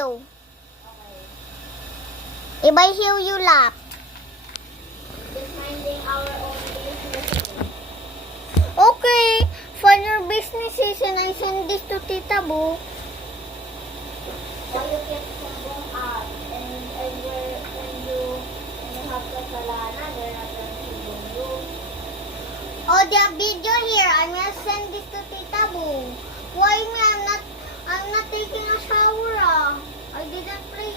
hew. If I hew, you laugh. Just minding our own business. Okay. For your businesses, and I send this to Tita Boo. Or you keep sumbong out. And when you have kasalanan, they're not going to sumbong you. Oh, the video here. I'm gonna send this to Tita Boo. Why me? I'm not taking a shower. I didn't play.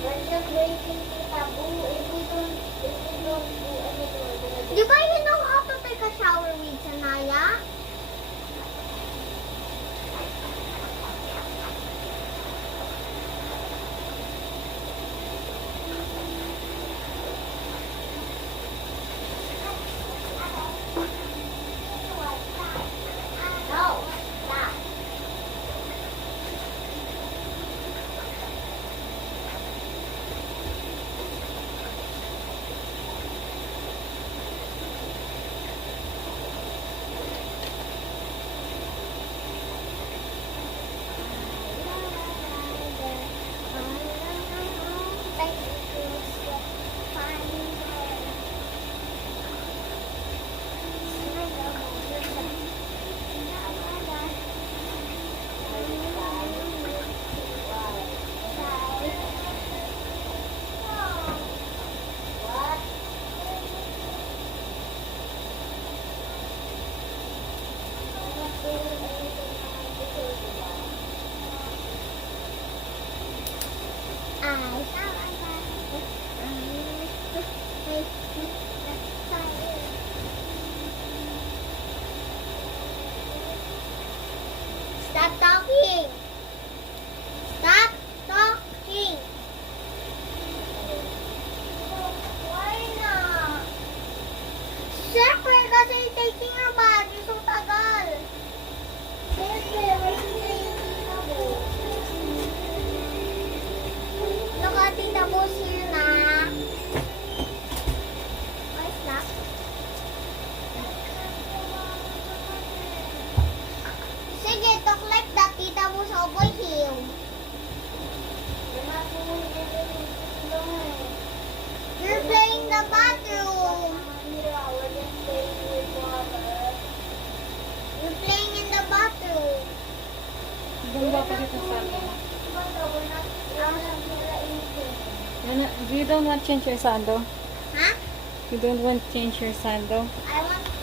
We're just waiting to taboo. If we don't do anything, we're gonna Di ba you know how to take a shower with Sanaya? No, stop. Stop talking. Stop talking. Why not? Siyempre, kasi taking your bath. Yung so tagal. Look at Tita Bo's here na. Why stop? Sige, talk like that. Tita Bo's over here. We're not doing anything wrong. You're playing the bathroom. We're just playing with water. You're playing in the bathroom. Ganda pa kita sa akin. We're not anything. You don't want change your sando? Huh? You don't want change your sando? I want